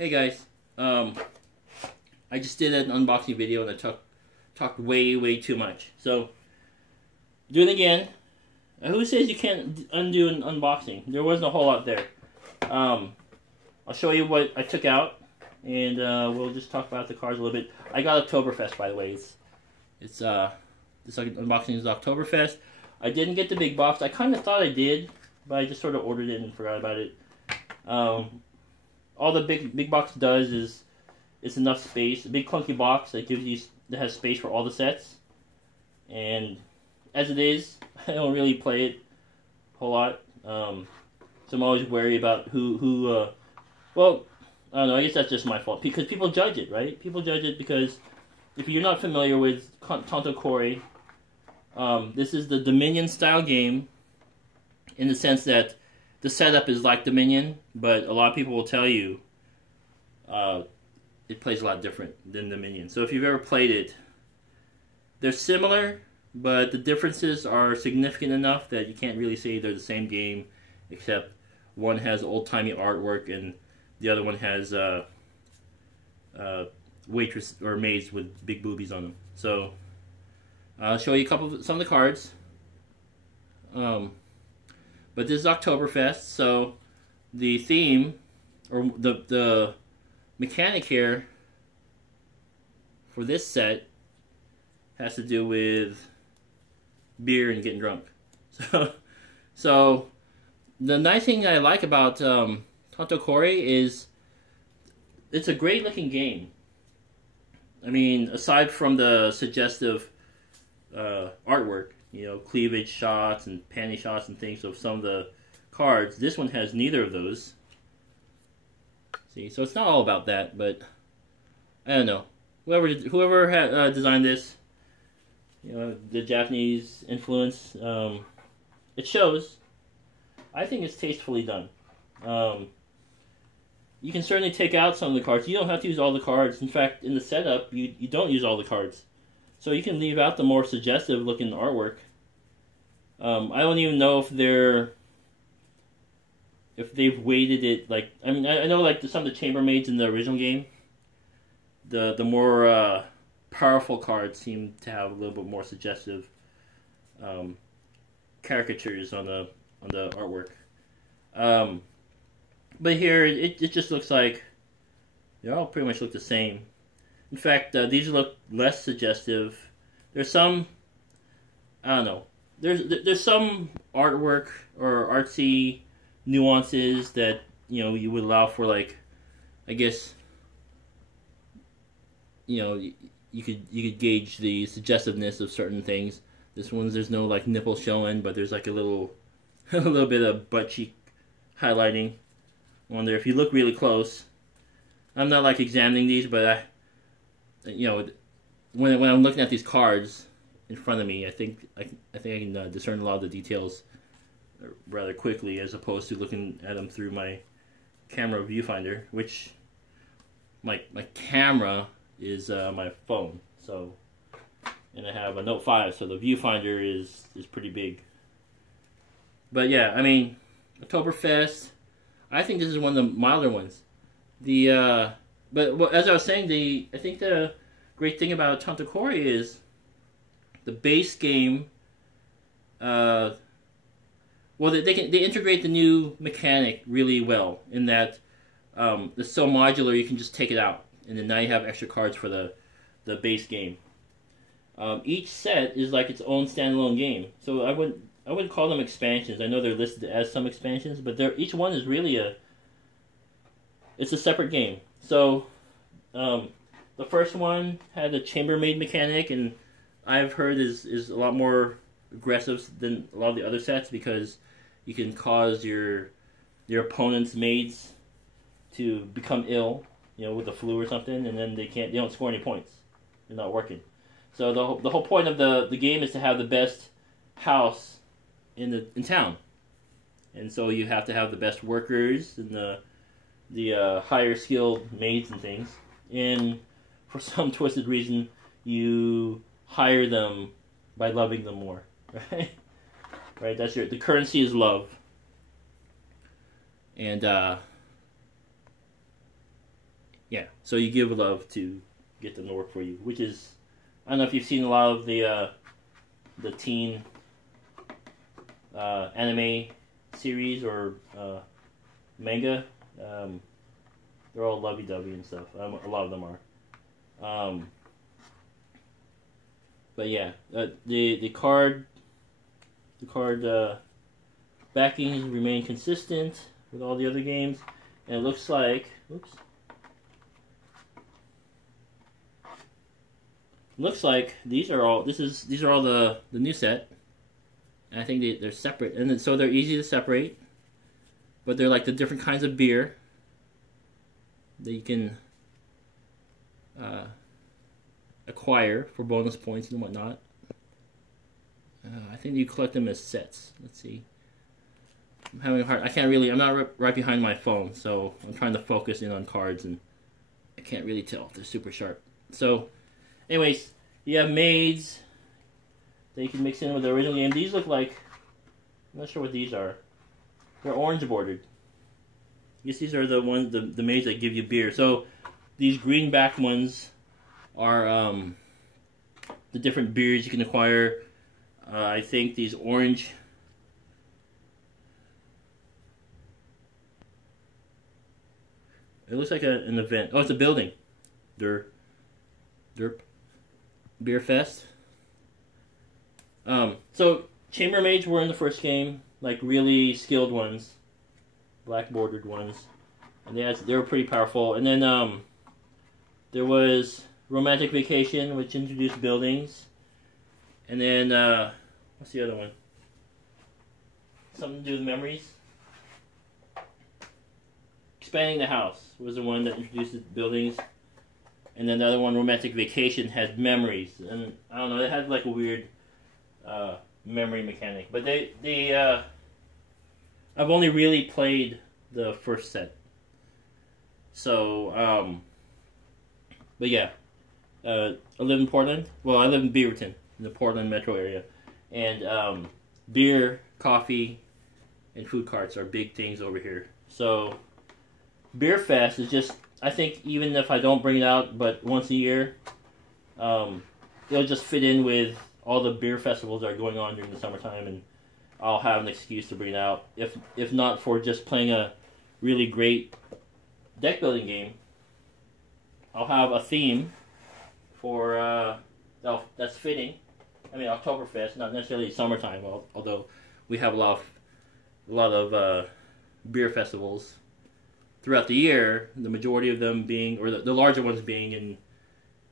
Hey guys, I just did an unboxing video and I talked way too much. So, do it again. Who says you can't undo an unboxing? There wasn't a whole lot there. I'll show you what I took out, and we'll just talk about the cards a little bit. I got Oktoberfest, by the way. This unboxing is Oktoberfest. I didn't get the big box. I kind of thought I did, but I just sort of ordered it and forgot about it. All the big box does is it's enough space. A big clunky box that has space for all the sets. And as it is, I don't really play it a whole lot. So I'm always wary about well, I don't know, I guess that's just my fault. Because people judge it, right? People judge it because if you're not familiar with Tanto Cuore, this is the Dominion style game in the sense that the setup is like Dominion, but a lot of people will tell you it plays a lot different than Dominion. So if you've ever played it, they're similar, but the differences are significant enough that you can't really say they're the same game, except one has old-timey artwork and the other one has waitress or maids with big boobies on them. So I'll show you some of the cards. But this is Oktoberfest, so the theme, or the mechanic here for this set has to do with beer and getting drunk. So the nice thing I like about Tanto Cuore is it's a great looking game. I mean, aside from the suggestive artwork, you know, cleavage shots and panty shots and things of some of the cards, this one has neither of those. See, so it's not all about that, but I don't know. Whoever designed this, you know, the Japanese influence, it shows. I think it's tastefully done. You can certainly take out some of the cards. You don't have to use all the cards. In fact, in the setup, you don't use all the cards. So you can leave out the more suggestive looking artwork. I don't even know if they've weighted it, like, I mean, I know like some of the chambermaids in the original game, the more powerful cards seem to have a little bit more suggestive caricatures on the artwork. But here it just looks like they all pretty much look the same. In fact, these look less suggestive. There's some, I don't know, there's some artwork or artsy nuances that, you know, you would allow for, like, I guess, you know, you could gauge the suggestiveness of certain things. This one's, there's no like nipple showing, but there's like a little bit of butt cheek highlighting on there if you look really close. I'm not like examining these, but you know, when I'm looking at these cards in front of me, I think I can discern a lot of the details rather quickly, as opposed to looking at them through my camera viewfinder, which my camera is my phone. So, and I have a Note 5, so the viewfinder is pretty big. But yeah, I mean, Oktoberfest, I think this is one of the milder ones. But as I was saying, I think the great thing about Tanto Cuore is the base game. Well, they integrate the new mechanic really well in that it's so modular you can just take it out, and then now you have extra cards for the base game. Each set is like its own standalone game, so I wouldn't call them expansions. I know they're listed as some expansions, but each one is really it's a separate game. So the first one had a chambermaid mechanic, and I've heard is a lot more aggressive than a lot of the other sets, because you can cause your opponent's maids to become ill, you know, with the flu or something, and then they don't score any points. They're not working. So the whole point of the game is to have the best house in town, and so you have to have the best workers and the higher skilled maids and things. And for some twisted reason, you hire them by loving them more, right? Right. That's the currency is love. And Yeah, so you give love to get them to work for you, which is, I don't know if you've seen a lot of the teen anime series or manga. They're all lovey-dovey and stuff. A lot of them are. But yeah, the card backings remain consistent with all the other games, and it looks like, oops. Looks like these are all the new set. And I think they're separate, and so they're easy to separate. But they're like the different kinds of beer that you can acquire for bonus points and whatnot. I think you collect them as sets. Let's see. I'm having a hard. I'm not right behind my phone, so I'm trying to focus in on cards, and I can't really tell if they're super sharp. So, anyways, you have maids that you can mix in with the original game. These look like, I'm not sure what these are. They're orange bordered. I guess these are the ones, the maids that give you beer. So these green back ones are the different beers you can acquire. I think these orange. It looks like an event. Oh, it's a building. Derp. Beer Fest. So chambermaids were in the first game, like really skilled ones, black bordered ones, and they were pretty powerful. And then there was Romantic Vacation, which introduced buildings, and then what's the other one? Something to do with memories. Expanding the House was the one that introduced the buildings, and then the other one, Romantic Vacation, had memories, and I don't know, it had like a weird memory mechanic. But I've only really played the first set. So, but yeah, I live in Portland. Well, I live in Beaverton, in the Portland metro area, and beer, coffee, and food carts are big things over here. So, Beer Fest is just, I think even if I don't bring it out but once a year, it'll just fit in with all the beer festivals that are going on during the summertime, and I'll have an excuse to bring it out. If not for just playing a really great deck building game, I'll have a theme for that's fitting. I mean, Oktoberfest, not necessarily summertime, although we have a lot of beer festivals throughout the year. The majority of them being, or the larger ones being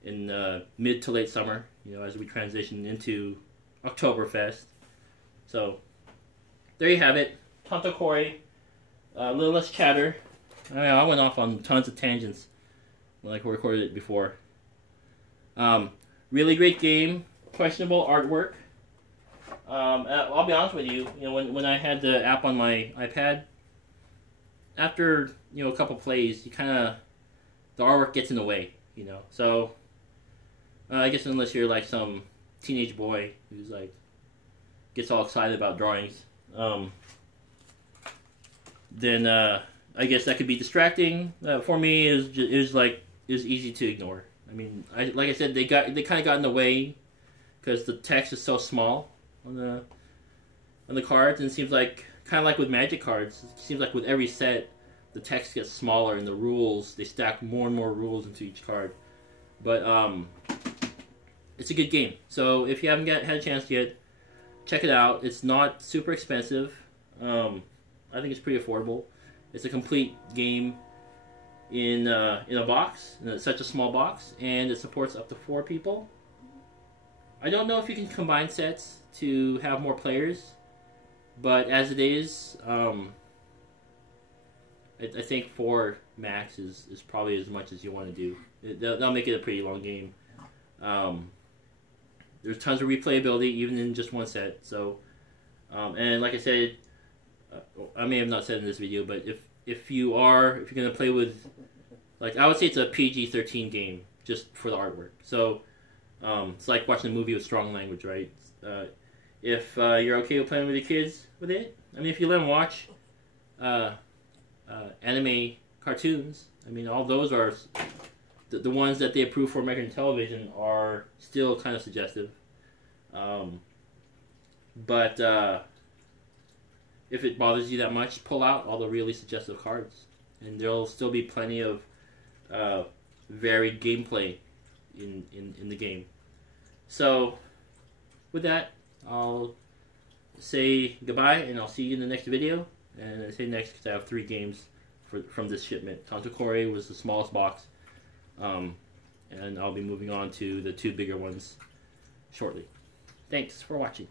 in mid to late summer, as we transition into Oktoberfest. So there you have it. Tanto Cuore. A little less chatter. I went off on tons of tangents like we recorded it before. Really great game. Questionable artwork. I'll be honest with you. When I had the app on my iPad, after a couple plays, the artwork gets in the way. So I guess unless you're like some teenage boy who's like gets all excited about drawings, then I guess that could be distracting. For me, it was easy to ignore. I mean, like I said, they kind of got in the way because the text is so small on the cards, and it seems like kind of like with Magic cards. It seems like with every set, the text gets smaller, and the rules, they stack more and more rules into each card. But it's a good game. So if you haven't had a chance yet, check it out. It's not super expensive. I think it's pretty affordable. It's a complete game in a box, in such a small box, and it supports up to 4 people. I don't know if you can combine sets to have more players, but as it is, I think 4 max is probably as much as you want to do. That'll make it a pretty long game. There's tons of replayability even in just one set. So, and like I said, I may have not said in this video, but if you're gonna play with, like, I would say it's a PG-13 game just for the artwork. So, it's like watching a movie with strong language, right? If you're okay with playing with the kids with it, I mean, if you let them watch anime cartoons. I mean, all those are the ones that they approve for American television are still kind of suggestive. But if it bothers you that much, pull out all the really suggestive cards, and there'll still be plenty of varied gameplay in the game. So, with that, I'll say goodbye, and I'll see you in the next video. And I say next because I have 3 games from this shipment. Tanto Cuore was the smallest box, and I'll be moving on to the 2 bigger ones shortly. Thanks for watching.